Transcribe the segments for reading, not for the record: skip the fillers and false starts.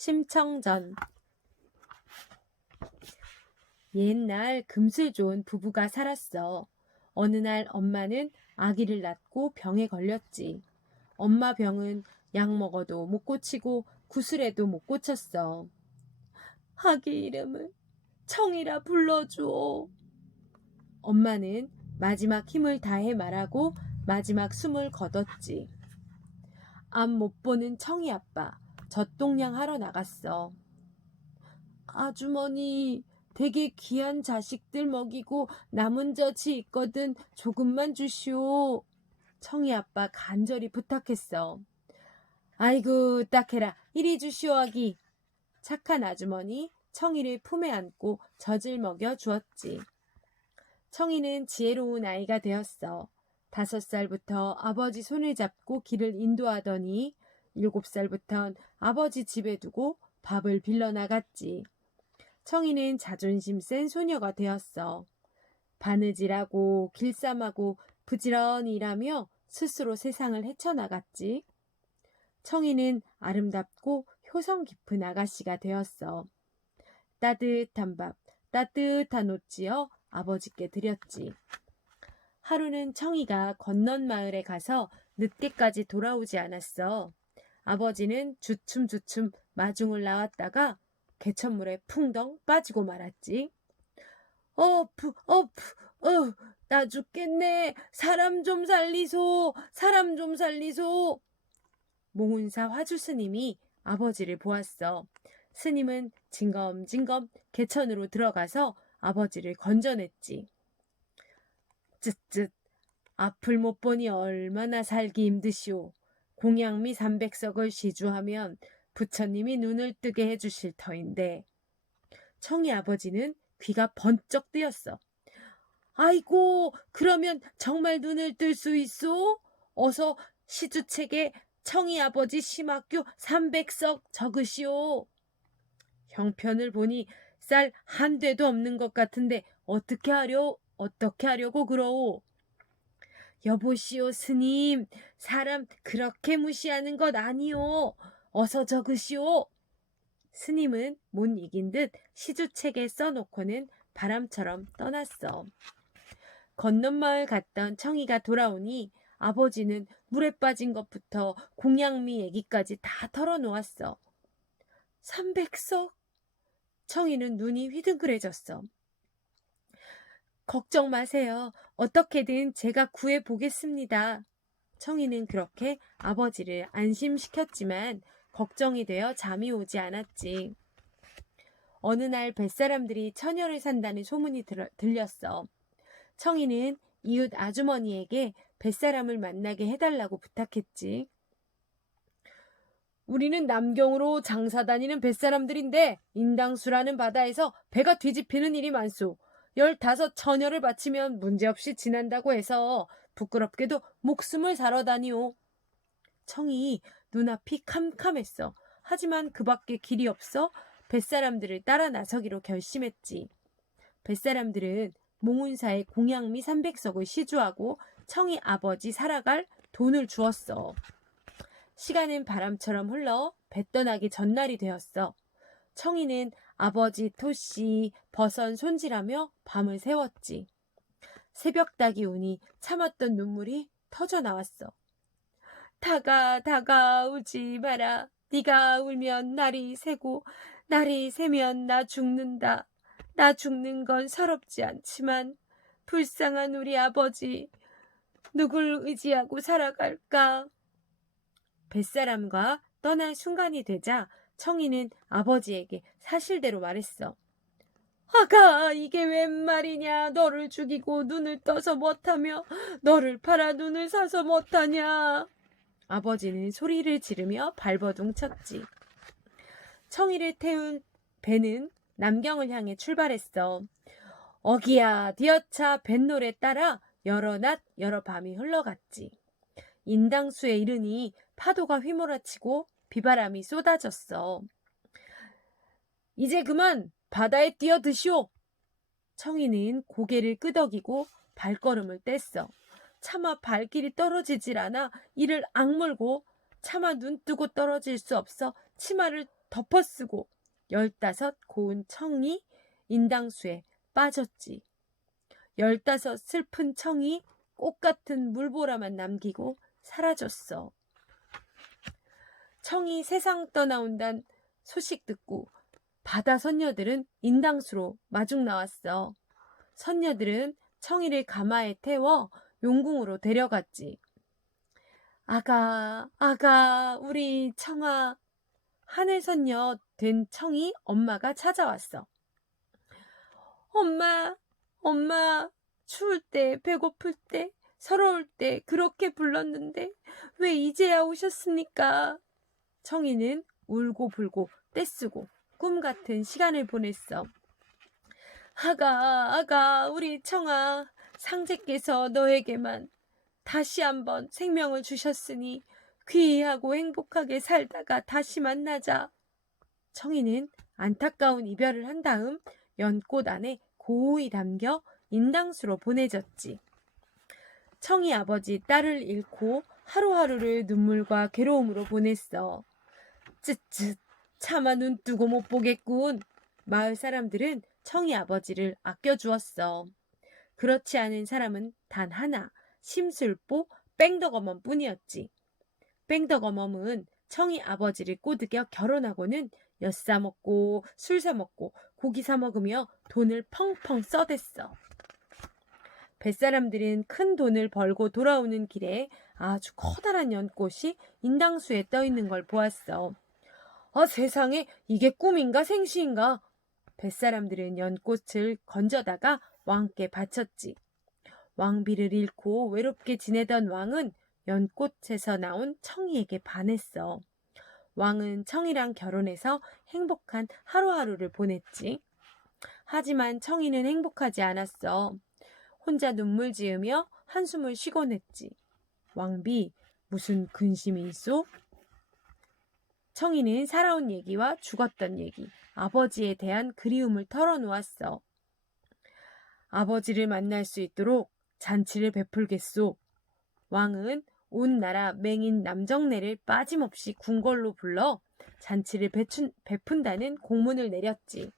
심청전. 옛날 금술 좋은 부부가 살았어. 어느 날 엄마는 아기를 낳고 병에 걸렸지. 엄마 병은 약 먹어도 못 고치고 구슬해도 못 고쳤어. 아기 이름을 청이라 불러줘. 엄마는 마지막 힘을 다해 말하고 마지막 숨을 거뒀지. 앞 못 보는 청이 아빠 젖동량 하러 나갔어. 아주머니, 되게 귀한 자식들 먹이고 남은 젖이 있거든 조금만 주시오. 청이 아빠 간절히 부탁했어. 아이고 딱해라, 이리 주시오 아기. 착한 아주머니 청이를 품에 안고 젖을 먹여 주었지. 청이는 지혜로운 아이가 되었어. 5살부터 아버지 손을 잡고 길을 인도하더니 7살부턴 아버지 집에 두고 밥을 빌려 나갔지. 청이는 자존심 센 소녀가 되었어. 바느질하고 길쌈하고 부지런히 일하며 스스로 세상을 헤쳐나갔지. 청이는 아름답고 효성 깊은 아가씨가 되었어. 따뜻한 밥, 따뜻한 옷 지어 아버지께 드렸지. 하루는 청이가 건넌 마을에 가서 늦게까지 돌아오지 않았어. 아버지는 주춤주춤 마중을 나왔다가 개천물에 풍덩 빠지고 말았지. 어프, 나 죽겠네. 사람 좀 살리소. 사람 좀 살리소. 몽운사 화주 스님이 아버지를 보았어. 스님은 징검징검 개천으로 들어가서 아버지를 건져냈지. 쯧쯧, 앞을 못 보니 얼마나 살기 힘드시오. 공양미 300석을 시주하면 부처님이 눈을 뜨게 해주실 터인데. 청이 아버지는 귀가 번쩍 뜨였어. 아이고, 그러면 정말 눈을 뜰 수 있소? 어서 시주책에 청이 아버지 심학교 300석 적으시오. 형편을 보니 쌀 한 대도 없는 것 같은데 어떻게 하려고 그러오? 여보시오 스님, 사람 그렇게 무시하는 것 아니오. 어서 적으시오. 스님은 못 이긴 듯 시주책에 써놓고는 바람처럼 떠났어. 건넌마을 갔던 청이가 돌아오니 아버지는 물에 빠진 것부터 공양미 얘기까지 다 털어놓았어. 300석? 청이는 눈이 휘둥그레졌어. 걱정 마세요. 어떻게든 제가 구해보겠습니다. 청이는 그렇게 아버지를 안심시켰지만 걱정이 되어 잠이 오지 않았지. 어느 날 뱃사람들이 처녀를 산다는 소문이 들렸어. 청이는 이웃 아주머니에게 뱃사람을 만나게 해달라고 부탁했지. 우리는 남경으로 장사 다니는 뱃사람들인데 인당수라는 바다에서 배가 뒤집히는 일이 많소. 15 처녀를 바치면 문제없이 지난다고 해서 부끄럽게도 목숨을 사러 다니오. 청이 눈앞이 캄캄했어. 하지만 그 밖에 길이 없어 뱃사람들을 따라 나서기로 결심했지. 뱃사람들은 몽운사의 공양미 300석을 시주하고 청이 아버지 살아갈 돈을 주었어. 시간은 바람처럼 흘러 배 떠나기 전날이 되었어. 청이는 아버지 토씨 버선 손질하며 밤을 새웠지. 새벽닭이 우니 참았던 눈물이 터져 나왔어. 다가오지 마라. 네가 울면 날이 새고 날이 새면 나 죽는다. 나 죽는 건 서럽지 않지만 불쌍한 우리 아버지 누굴 의지하고 살아갈까? 뱃사람과 떠날 순간이 되자 청이는 아버지에게 사실대로 말했어. 아가, 이게 웬 말이냐. 너를 죽이고 눈을 떠서 못하며 너를 팔아 눈을 사서 못하냐. 아버지는 소리를 지르며 발버둥 쳤지. 청이를 태운 배는 남경을 향해 출발했어. 어기야 디어차 뱃노래 따라 여러 낮 여러 밤이 흘러갔지. 인당수에 이르니 파도가 휘몰아치고 비바람이 쏟아졌어. 이제 그만 바다에 뛰어드시오. 청이는 고개를 끄덕이고 발걸음을 뗐어. 차마 발길이 떨어지질 않아 이를 악물고 차마 눈뜨고 떨어질 수 없어 치마를 덮어쓰고 15 고운 청이 인당수에 빠졌지. 15 슬픈 청이 꽃 같은 물보라만 남기고 사라졌어. 청이 세상 떠나온단 소식 듣고 바다 선녀들은 인당수로 마중 나왔어. 선녀들은 청이를 가마에 태워 용궁으로 데려갔지. 아가, 아가, 우리 청아. 하늘선녀 된 청이 엄마가 찾아왔어. 엄마, 엄마, 추울 때, 배고플 때, 서러울 때 그렇게 불렀는데 왜 이제야 오셨습니까? 청이는 울고 불고 떼쓰고 꿈 같은 시간을 보냈어. 아가, 우리 청아, 상제께서 너에게만 다시 한번 생명을 주셨으니 귀하고 행복하게 살다가 다시 만나자. 청이는 안타까운 이별을 한 다음 연꽃 안에 고이 담겨 인당수로 보내졌지. 청이 아버지 딸을 잃고 하루하루를 눈물과 괴로움으로 보냈어. 쯧쯧, 차마 눈 뜨고 못 보겠군. 마을 사람들은 청이 아버지를 아껴주었어. 그렇지 않은 사람은 단 하나, 심술보 뺑덕어멈 뿐이었지. 뺑덕어멈은 청이 아버지를 꼬드겨 결혼하고는 엿 사먹고 술 사먹고 고기 사먹으며 돈을 펑펑 써댔어. 뱃사람들은 큰 돈을 벌고 돌아오는 길에 아주 커다란 연꽃이 인당수에 떠있는 걸 보았어. 세상에 이게 꿈인가 생시인가? 뱃사람들은 연꽃을 건져다가 왕께 바쳤지. 왕비를 잃고 외롭게 지내던 왕은 연꽃에서 나온 청이에게 반했어. 왕은 청이랑 결혼해서 행복한 하루하루를 보냈지. 하지만 청이는 행복하지 않았어. 혼자 눈물 지으며 한숨을 쉬곤 했지. 왕비, 무슨 근심이 있소? 청이는 살아온 얘기와 죽었던 얘기, 아버지에 대한 그리움을 털어놓았어. 아버지를 만날 수 있도록 잔치를 베풀겠소. 왕은 온 나라 맹인 남정네를 빠짐없이 궁궐로 불러 잔치를 베푼다는 공문을 내렸지.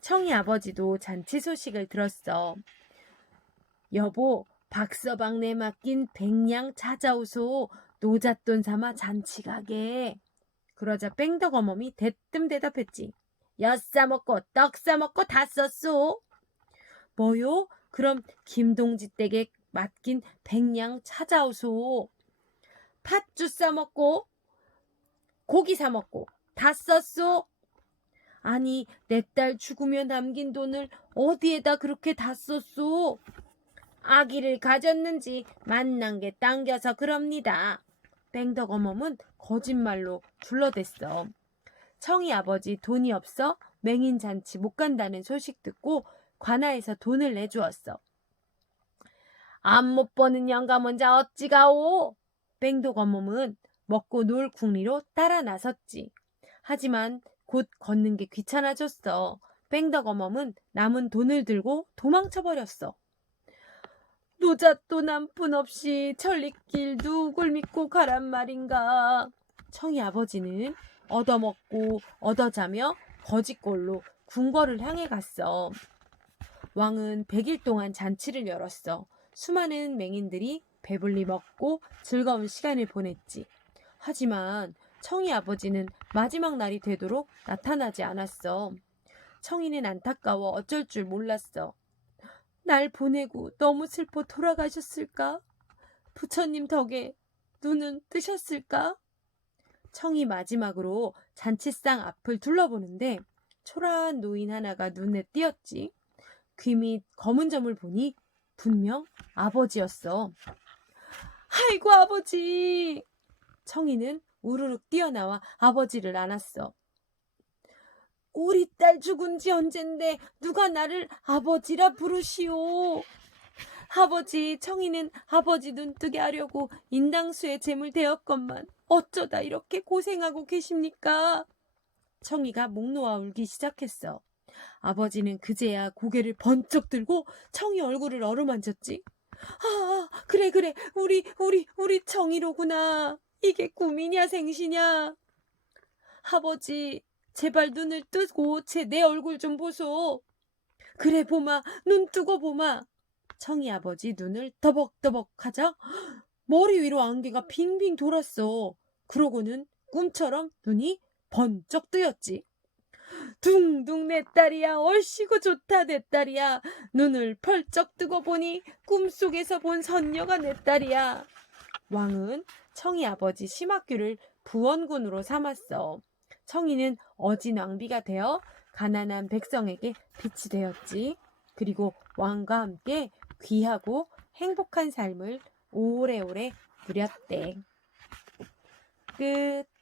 청이 아버지도 잔치 소식을 들었어. 여보, 박서방네 맡긴 100냥 찾아오소. 노잣돈 삼아 잔치 가게. 그러자 뺑덕어멈이 대뜸 대답했지. 엿 싸먹고 떡 싸먹고 다 썼소. 뭐요? 그럼 김동지 댁에 맡긴 100냥 찾아오소. 팥주 싸먹고 고기 사먹고 다 썼소. 아니, 내 딸 죽으며 남긴 돈을 어디에다 그렇게 다 썼소? 아기를 가졌는지 만난 게 당겨서 그럽니다. 뺑덕어멈은 거짓말로 둘러댔어. 청이 아버지 돈이 없어 맹인 잔치 못 간다는 소식 듣고 관아에서 돈을 내주었어. 안 못 버는 영감 혼자 어찌가오? 뺑덕어멈은 먹고 놀 궁리로 따라 나섰지. 하지만 곧 걷는 게 귀찮아졌어. 뺑덕어멈은 남은 돈을 들고 도망쳐버렸어. 노잣돈 한 푼 없이 천리길 누굴 믿고 가란 말인가. 청이 아버지는 얻어먹고 얻어자며 거짓골로 궁궐을 향해 갔어. 왕은 100일 동안 잔치를 열었어. 수많은 맹인들이 배불리 먹고 즐거운 시간을 보냈지. 하지만 청이 아버지는 마지막 날이 되도록 나타나지 않았어. 청이는 안타까워 어쩔 줄 몰랐어. 날 보내고 너무 슬퍼 돌아가셨을까? 부처님 덕에 눈은 뜨셨을까? 청이 마지막으로 잔치상 앞을 둘러보는데 초라한 노인 하나가 눈에 띄었지. 귀 밑 검은 점을 보니 분명 아버지였어. 아이고 아버지! 청이는 우르륵 뛰어나와 아버지를 안았어. 우리 딸 죽은 지 언젠데 누가 나를 아버지라 부르시오. 아버지, 청이는 아버지 눈뜨게 하려고 인당수에 재물 대었건만 어쩌다 이렇게 고생하고 계십니까? 청이가 목 놓아 울기 시작했어. 아버지는 그제야 고개를 번쩍 들고 청이 얼굴을 어루만졌지. 그래, 우리 청이로구나. 이게 꿈이냐 생시냐. 아버지, 제발 눈을 뜨고 내 얼굴 좀 보소. 그래 보마, 눈 뜨고 보마. 청이 아버지 눈을 더벅더벅 하자 머리 위로 안개가 빙빙 돌았어. 그러고는 꿈처럼 눈이 번쩍 뜨였지. 둥둥 내 딸이야, 얼씨구 좋다 내 딸이야. 눈을 펄쩍 뜨고 보니 꿈속에서 본 선녀가 내 딸이야. 왕은 청이 아버지 심학규를 부원군으로 삼았어. 청이는 어진 왕비가 되어 가난한 백성에게 빛이 되었지. 그리고 왕과 함께 귀하고 행복한 삶을 오래오래 누렸대. 끝.